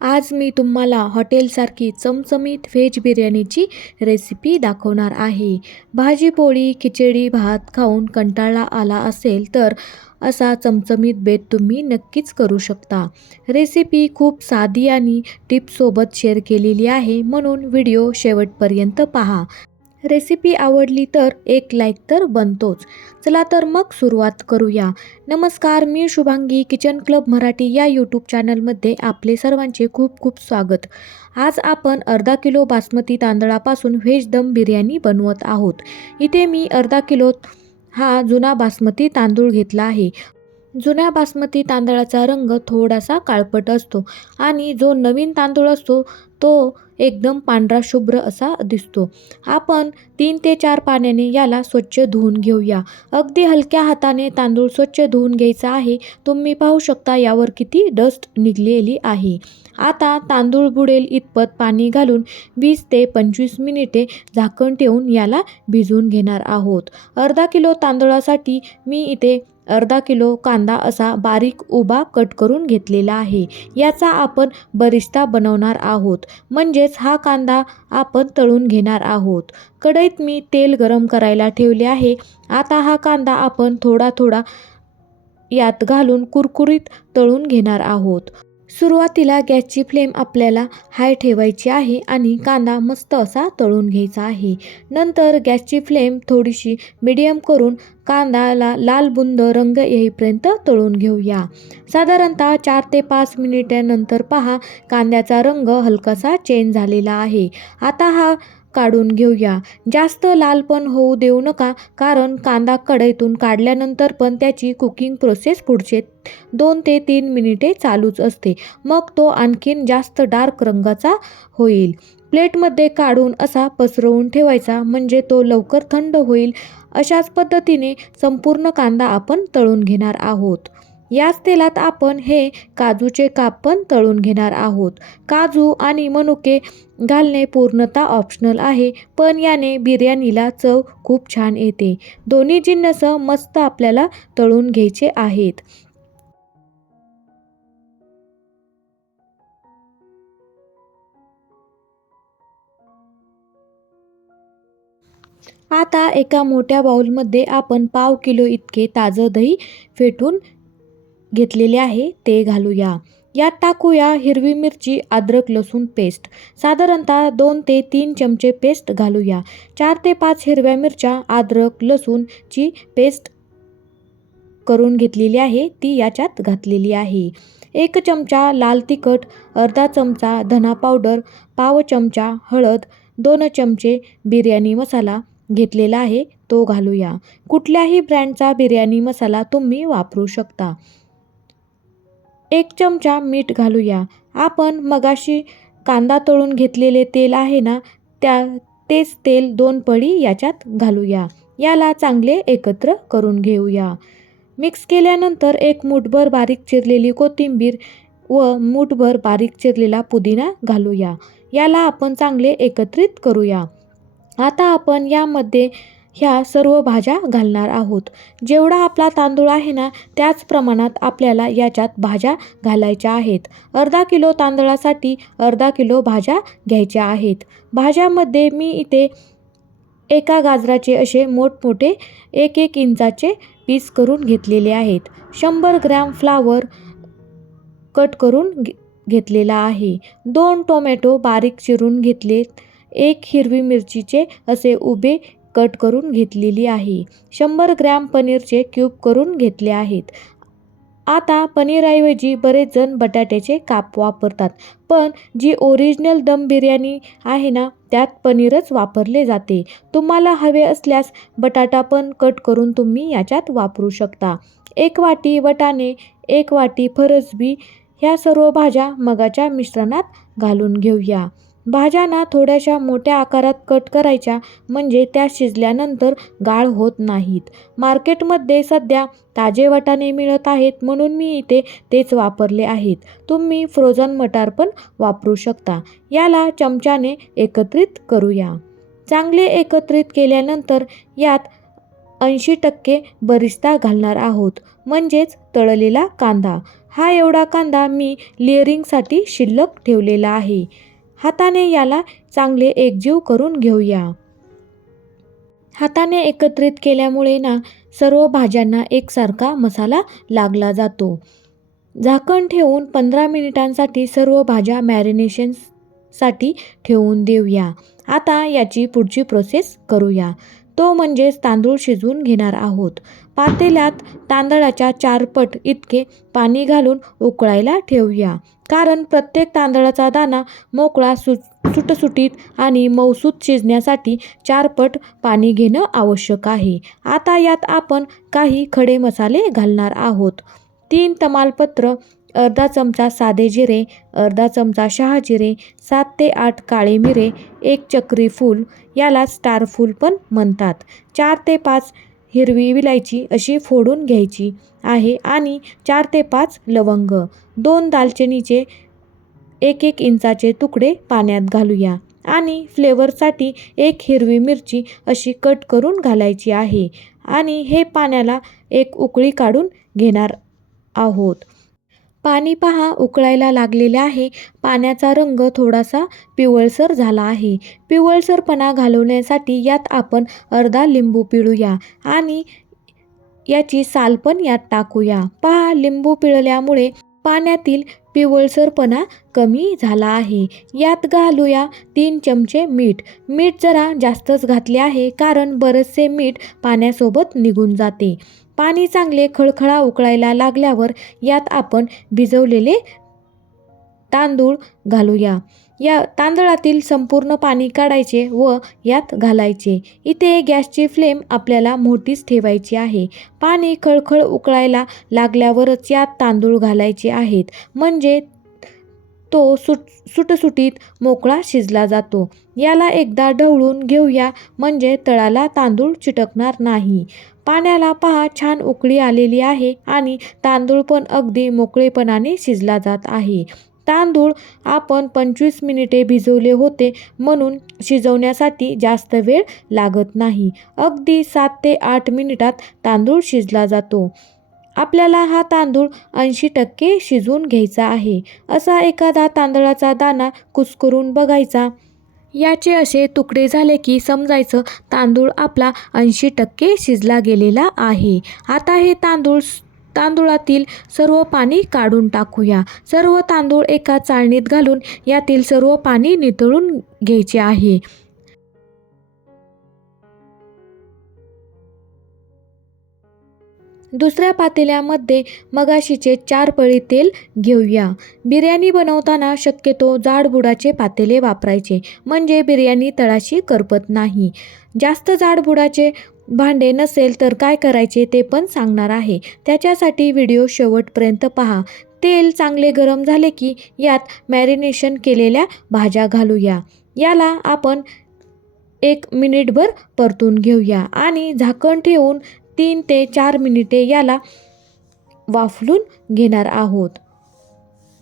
आज मी तुम्हाला हॉटेलसारखी चमचमीत व्हेज बिर्याणीची रेसिपी दाखवणार आहे. भाजीपोळी खिचडी भात खाऊन कंटाळा आला असेल तर असा चमचमीत बेत तुम्ही नक्कीच करू शकता. रेसिपी खूप साधी आणि टिप्ससोबत शेअर केलेली आहे म्हणून व्हिडिओ शेवटपर्यंत पहा. रेसिपी आवडली तर एक लाईक तर बनतोच. चला तर मग सुरुवात करूया. नमस्कार मी शुभांगी किचन क्लब मराठी या यूट्यूब चॅनलमध्ये आपले सर्वांचे खूप खूप स्वागत. आज आपण अर्धा किलो बासमती तांदळापासून व्हेज दम बिर्याणी बनवत आहोत. इथे मी अर्धा किलो हा जुना बासमती तांदूळ घेतला आहे. जुन्या बासमती तांदळाचा रंग थोडासा काळपट असतो आणि जो नवीन तांदूळ असतो तो एकदम पांढरा शुभ्र असा दिसतो. आपण तीन ते चार पाण्याने याला स्वच्छ धुवून घेऊया. अगदी हलक्या हाताने तांदूळ स्वच्छ धुवून घ्यायचा आहे. तुम्ही पाहू शकता यावर किती डस्ट निघलेली आहे. आता तांदूळ बुडेल इतपत पाणी घालून वीस ते पंचवीस मिनिटे झाकण ठेवून याला भिजवून घेणार आहोत. अर्धा किलो तांदूळासाठी मी इथे अर्धा किलो कांदा असा बारीक उभा कट करून घेतलेला आहे. याचा आपण बरिस्ता बनवणार आहोत. म्हणजेच हा कांदा आपण तळून घेणार आहोत. कढईत मी तेल गरम करायला ठेवले आहे. आता हा कांदा आपण थोडा थोडा यात घालून कुरकुरीत तळून घेणार आहोत. सुरुवातीला गॅसची फ्लेम आपल्याला हाय ठेवायची आहे आणि कांदा मस्त असा तळून घ्यायचा आहे. नंतर गॅसची फ्लेम थोडीशी मिडियम करून कांदाला लाल बुंद रंग येईपर्यंत तळून घेऊया. साधारणतः चार ते पाच मिनिटानंतर पहा कांद्याचा रंग हलकासा चेंज झालेला आहे. आता हा काढून घेऊया. जास्त लाल पण होऊ देऊ नका कारण कांदा कढईतून काढल्यानंतर पण त्याची कुकिंग प्रोसेस पुढचे दोन ते तीन मिनिटे चालूच असते. मग तो आणखीन जास्त डार्क रंगाचा होईल. प्लेटमध्ये काढून असा पसरवून ठेवायचा म्हणजे तो लवकर थंड होईल. अशाच पद्धतीने संपूर्ण कांदा आपण तळून घेणार आहोत. याच तेलात आपण हे काजूचे काप पण तळून घेणार आहोत. काजू आणि मनुके घालणे पूर्णतः ऑप्शनल आहे पण याने बिर्याणीला चव खूप छान येते. दोन्ही जिन्नस मस्त आपल्याला तळून घ्यायचे आहेत. आता एका मोठ्या बाऊलमध्ये आपण पाव किलो इतके ताजं दही फेटून घेतलेले आहे ते घालूया. यात टाकूया हिरवी मिरची अद्रक लसूण पेस्ट. साधारणतः दोन ते तीन चमचे पेस्ट घालूया. चार ते पाच हिरव्या मिरच्या अद्रक लसूणची पेस्ट करून घेतलेली आहे ती याच्यात घातलेली आहे. एक चमचा लाल तिखट अर्धा चमचा धना पावडर पाव चमचा हळद दोन चमचे बिर्याणी मसाला घेतलेला आहे तो घालूया. कुठल्याही ब्रँडचा बिर्याणी मसाला तुम्ही वापरू शकता. एक चमचा मीठ घालूया. आपण मगाशी कांदा तळून घेतलेले तेल आहे ना त्या तेच तेल दोन पडी याच्यात घालूया. याला चांगले एकत्र करून घेऊया. मिक्स केल्यानंतर एक मूठभर बारीक चिरलेली कोथिंबीर व मूठभर बारीक चिरलेला पुदिना घालूया. याला आपण चांगले एकत्रित करूया. आता आपण यामध्ये ह्या सर्व भाज्या घालणार आहोत. जेवढा आपला तांदूळ आहे ना त्याच प्रमाणात आपल्याला याच्यात भाज्या घालायच्या आहेत. अर्धा किलो तांदळासाठी अर्धा किलो भाज्या घ्यायच्या आहेत. भाज्यामध्ये मी इथे एका गाजराचे असे मोठमोठे एक एक इंचाचे पीस करून घेतलेले आहेत. शंभर ग्रॅम फ्लावर कट करून घे घेतलेला आहे. दोन टोमॅटो बारीक चिरून घेतलेत. एक हिरवी मिरचीचे असे उभे कट करून घेतलेली आहे. शंभर ग्रॅम पनीरचे क्यूब करून घेतले आहेत. आता पनीरऐवजी बरेच जण बटाट्याचे काप वापरतात पण जी ओरिजिनल दम बिर्याणी आहे ना त्यात पनीरच वापरले जाते. तुम्हाला हवे असल्यास बटाटा पण कट करून तुम्ही याच्यात वापरू शकता. एक वाटी वटाणे एक वाटी फरसबी ह्या सर्व भाज्या मगाच्या मिश्रणात घालून घेऊया. भाज्यांना थोड्याशा मोठ्या आकारात कट करायच्या म्हणजे त्या शिजल्यानंतर गाळ होत नाहीत. मार्केटमध्ये सध्या ताजे वाटाणे मिळत आहेत म्हणून मी इथे तेच वापरले आहेत. तुम्ही फ्रोझन मटार पण वापरू शकता. याला चमच्याने एकत्रित करूया. चांगले एकत्रित केल्यानंतर यात ऐंशी टक्के बरिस्ता घालणार आहोत म्हणजेच तळलेला कांदा. हा एवढा कांदा मी लेअरिंगसाठी शिल्लक ठेवलेला आहे. हाताने याला चांगले एकजीव करून घेऊया. हाताने एकत्रित केल्यामुळे ना सर्व भाज्यांना एकसारखा मसाला लागला जातो. झाकण ठेवून पंधरा मिनिटांसाठी सर्व भाज्या मॅरिनेशनसाठी ठेवून देऊया. आता याची पुढची प्रोसेस करूया. तो म्हणजेच तांदूळ शिजवून घेणार आहोत. पातेल्यात तांदळाच्या चारपट इतके पाणी घालून उकळायला ठेवूया. कारण प्रत्येक तांदळाचा दाणा मोकळा सु सुटसुटीत आणि मौसूत शिजण्यासाठी चारपट पाणी घेणं आवश्यक आहे. आता यात आपण काही खडे मसाले घालणार आहोत. तीन तमालपत्र अर्धा चमचा साधे जिरे अर्धा चमचा शहाजिरे सात ते आठ काळे मिरे एक चक्री फूल याला स्टार फूल पण म्हणतात. चार ते पाच हिरवी विलायची अशी फोडून घ्यायची आहे आणि चार ते पाच लवंग दोन दालचिनीचे एक एक इंचाचे तुकडे पाण्यात घालूया आणि फ्लेवरसाठी एक हिरवी मिरची अशी कट करून घालायची आहे आणि हे पाण्याला एक उकळी काढून घेणार आहोत. पाणी पहा उकळायला लागलेले आहे. पाण्याचा रंग थोडासा पिवळसर झाला आहे. पिवळसरपणा घालवण्यासाठी यात आपण अर्धा लिंबू पिळूया आणि याची साल पण यात टाकूया. पहा लिंबू पिळल्यामुळे पाण्यातील पिवळसरपणा कमी झाला आहे. यात घालूया तीन चमचे मीठ. मीठ जरा जास्तच घातले आहे कारण बरेचसे मीठ पाण्यासोबत निघून जाते. पाणी चांगले खळखळा उकळायला लागल्यावर यात आपण भिजवलेले तांदूळ घालूया. या तांदळातील संपूर्ण पाणी काढायचे व यात घालायचे. इथे गॅसची फ्लेम आपल्याला मोठीच ठेवायची आहे. पाणी खळखळ उकळायला लागल्यावरच यात तांदूळ घालायचे आहेत. म्हणजे तो सुट सुटसुटीत मोकळा शिजला जातो. याला एकदा ढवळून घेऊया म्हणजे तळाला तांदूळ चिटकणार नाही. पाण्याला पहा छान उकळी आलेली आहे आणि तांदूळ पण अगदी मोकळेपणाने शिजला जात आहे. तांदूळ आपण पंचवीस मिनिटे भिजवले होते म्हणून शिजवण्यासाठी जास्त वेळ लागत नाही. अगदी सात ते आठ मिनिटात तांदूळ शिजला जातो. आपल्याला हा तांदूळ ऐंशी टक्के शिजवून घ्यायचा आहे. असा एखादा तांदळाचा दाणा कुस्करून बघायचा. याचे असे तुकडे झाले की समजायचं तांदूळ आपला ऐंशी टक्के शिजला गेलेला आहे. आता हे तांदूळ तांदूळातील सर्व पाणी काढून टाकूया. सर्व तांदूळ एका चाळणीत घालून यातील सर्व पाणी नितळून घ्यायचे आहे. दुसऱ्या पातेल्यामध्ये मगाशीचे चार पळी तेल घेऊया. बिर्याणी बनवताना शक्यतो जाडबुडाचे पातेले वापरायचे म्हणजे बिर्याणी तळाशी करपत नाही. जास्त जाडबुडाचे भांडे नसेल तर काय करायचे ते पण सांगणार आहे. त्याच्यासाठी व्हिडिओ शेवटपर्यंत पहा. तेल चांगले गरम झाले की यात मॅरिनेशन केलेल्या भाज्या घालूया. याला आपण एक मिनिटभर परतून घेऊया आणि झाकण ठेवून तीन ते चार मिनिटे याला वाफलून घेणार आहोत.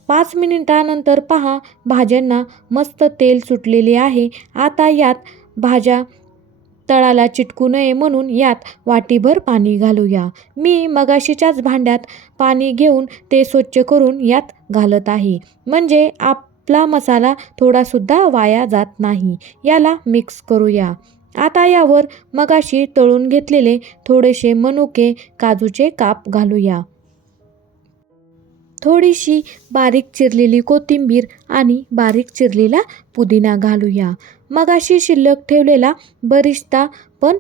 पाच मिनिटानंतर पहा भाज्यांना मस्त तेल सुटलेले आहे. आता यात भाज्या तळाला चिटकू नये म्हणून यात वाटीभर पाणी घालूया. मी मगाशीच्याच भांड्यात पाणी घेऊन ते स्वच्छ करून यात घालत आहे. म्हणजे आपला मसाला थोडासुद्धा वाया जात नाही. याला मिक्स करूया. आता यावर मगाशी तळून घेतलेले थोडेसे मनुके काजूचे काप घालूया. थोडीशी बारीक चिरलेली कोथिंबीर आणि बारीक चिरलेला पुदिना घालूया. मगाशी शिल्लक ठेवलेला बरिस्ता पण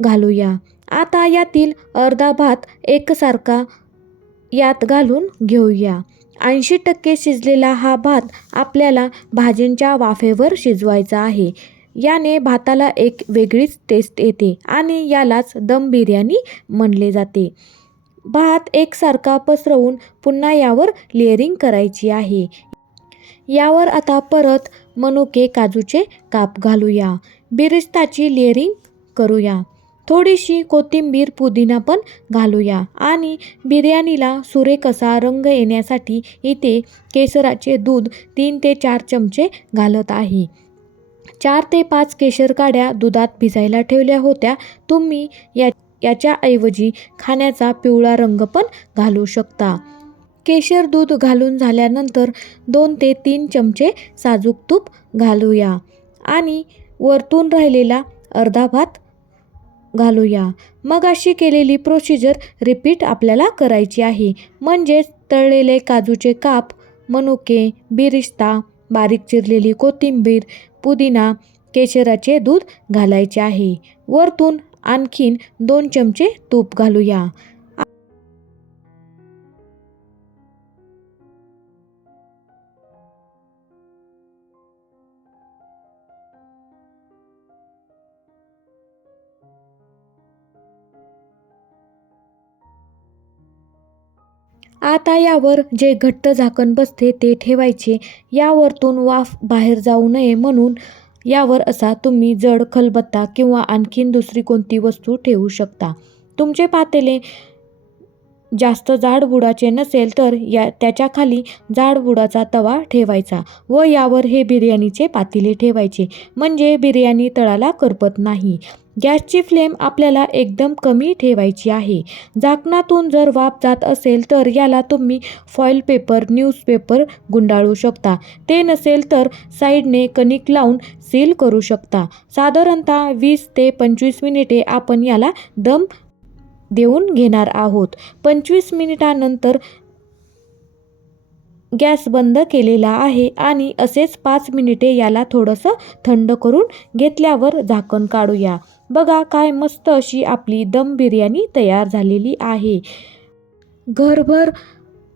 घालूया. आता यातील अर्धा भात एकसारखा यात घालून घेऊया. ऐंशी टक्के शिजलेला हा भात आपल्याला भाज्यांच्या वाफेवर शिजवायचा आहे. याने भाताला एक वेगळीच टेस्ट येते आणि यालाच दम बिर्याणी म्हणले जाते. भात एकसारखा पसरवून पुन्हा यावर लेअरिंग करायची आहे. यावर आता परत मनुके काजूचे काप घालूया. बिरिस्ताची लेअरिंग करूया. थोडीशी कोथिंबीर पुदिना पण घालूया आणि बिर्याणीला सुरेख असा रंग येण्यासाठी इथे केसराचे दूध तीन ते चार चमचे घालत आहे. चार ते पाच केशर काड्या दुधात भिजायला ठेवल्या होत्या. तुम्ही या याच्याऐवजी खाण्याचा पिवळा रंग पण घालू शकता. केशर दूध घालून झाल्यानंतर दोन ते तीन चमचे साजूक तूप घालूया आणि वरतून राहिलेला अर्धा भात घालूया. मग अशी केलेली प्रोसिजर रिपीट आपल्याला करायची आहे. म्हणजेच तळलेले काजूचे काप मनुके बिरिस्ता बारीक चिरलेली कोथिंबीर पुदिना केशराचे दूध घालायचे आहे. वरतून आणखीन दोन चमचे तूप घालूया. आता यावर जे घट्ट झाकण बसते ते ठेवायचे. यावरतून वाफ बाहेर जाऊ नये म्हणून यावर असा तुम्ही जड खलबत्ता किंवा आणखीन दुसरी कोणती वस्तू ठेवू शकता. तुमचे पातेले जास्त जाडबुडाचे नसेल तर या त्याच्याखाली तवा ठेवायचा व यावर हे बिर्याणीचे पातेले ठेवायचे. म्हणजे बिर्याणी तळाला करपत नाही. गॅसची फ्लेम आपल्याला एकदम कमी ठेवायची आहे. झाकणातून जर वाफ जात असेल तर याला तुम्ही फॉईल पेपर न्यूजपेपर गुंडाळू शकता. ते नसेल तर साईडने कणिक लावून सील करू शकता. साधारणतः वीस ते पंचवीस मिनिटे आपण याला दम देऊन घेणार आहोत. पंचवीस मिनिटानंतर गॅस बंद केलेला आहे आणि असेच पाच मिनिटे याला थोडंसं थंड करून घेतल्यावर झाकण काढूया. बघा काय मस्त अशी आपली दम बिर्याणी तयार झालेली आहे. घरभर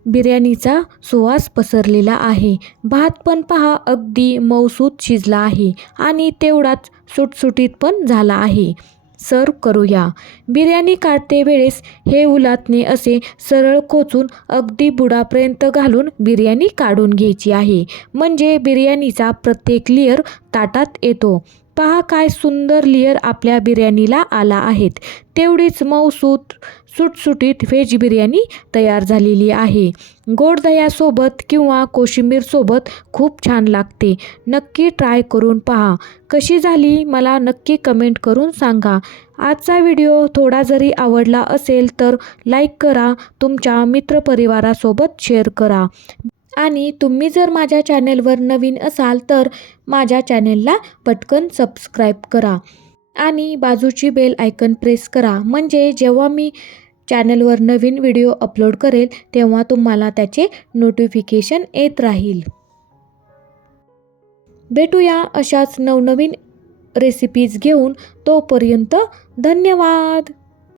बिर्याणीचा सुवास पसरलेला आहे. भात पण पहा अगदी मऊसूत शिजला आहे आणि तेवढाच सुटसुटीत पण झाला आहे. सर्व करूया. बिर्याणी काढते वेळेस हे उलातणे असे सरळ कोचून अगदी बुडापर्यंत घालून बिर्याणी काढून घ्यायची आहे. म्हणजे बिर्याणीचा प्रत्येक लेअर ताटात येतो. पहा काय सुंदर लेअर आपल्या बिर्याणीला आला आहेत. तेवढीच मऊसूत सुटसुटीत व्हेज बिर्याणी तयार झालेली आहे. गोड दह्यासोबत किंवा कोशिंबीरसोबत खूप छान लागते. नक्की ट्राय करून पहा. कशी झाली मला नक्की कमेंट करून सांगा. आजचा व्हिडिओ थोडा जरी आवडला असेल तर लाईक करा. तुमच्या मित्रपरिवारासोबत शेअर करा. आणि तुम्ही जर माझ्या चॅनेलवर नवीन असाल तर माझ्या चॅनेलला पटकन सबस्क्राईब करा आणि बाजूची बेल आयकन प्रेस करा. म्हणजे जेव्हा मी चॅनलवर नवीन व्हिडिओ अपलोड करेल तेव्हा तुम्हाला त्याचे नोटिफिकेशन येत राहील. भेटूया अशाच नवनवीन रेसिपीज घेऊन. तोपर्यंत धन्यवाद!